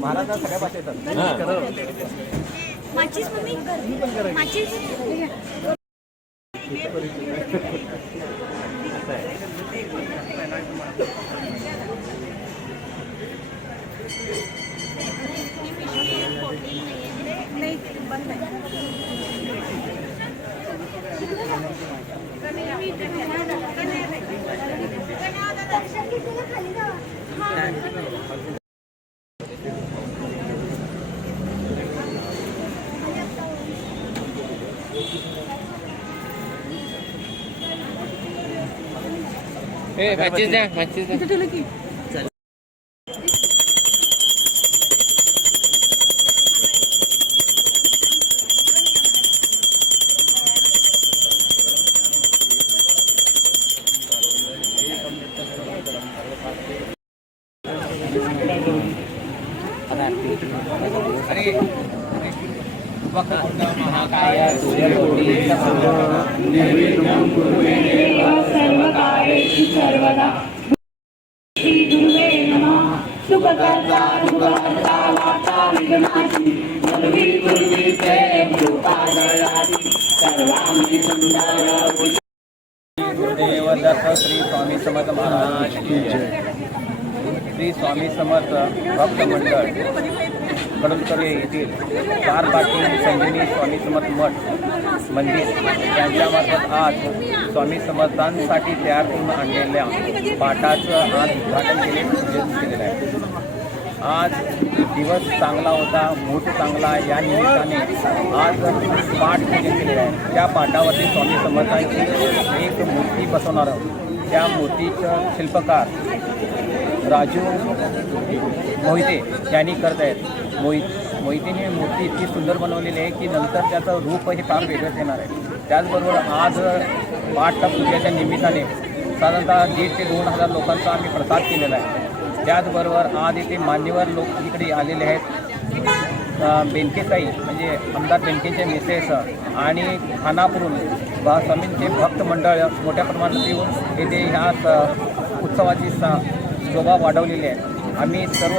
महाराजा सगळ्या भाषा येतात. माचीस मम्मी माचीस नाही बंद आहे. माचीस द्या, माचीस द्या. ठेवलं की महाकाय सूर्यकोटी निर्विघ्नं कुरु मे देव सर्वकार्येषु सर्वदा. श्री गुरुवे नमः. सुखकर्ता दुःखहर्ता वार्ता विघ्नाची गुरुविते कृपादयाति सर्वांगी सुंदर. गुरुदेव दत्त श्री स्वामी समर्थ महाराज की जय. श्री स्वामी समर्थ भक्त मंडळ कडुलकरे येथील चार पाटी संजीवनी स्वामी समर्थ मठ मंदिर यांच्यामार्फत आज स्वामी समर्थांसाठी तयार करून आणलेल्या पाटाचं आज उद्घाटन केलेलं आहे. आज दिवस चांगला होता, मूठ चांगला, या निमित्ताने आज पाठ पूजन केलेलं आहे. त्या पाटावरती स्वामी समर्थांची एक मूर्ती बसवणार आहोत. त्या मूर्तीचं शिल्पकार राजू मोहिते यांनी करत आहेत. मोहितेने मूर्ती इतकी सुंदर बनवलेली आहे की नंतर त्याचं रूप हे फार वेगळंच येणार आहे. त्याचबरोबर आज पाठ पूजेच्या निमित्ताने साधारणतः 1,500 ते 2,000 लोकांचा आम्ही प्रसाद केलेला आहे. त्याचबरोबर आज इथे मान्यवर लोक इकडे आलेले आहेत. बेनकेताई म्हणजे आमदार बेनकेचे मिसेस आणि खानापूरून स्वामींचे भक्त मंडळ मोठ्या प्रमाणात येऊन येथे ह्या उत्सवाची शोभा वाढवलेली आहे. आम्ही सर्व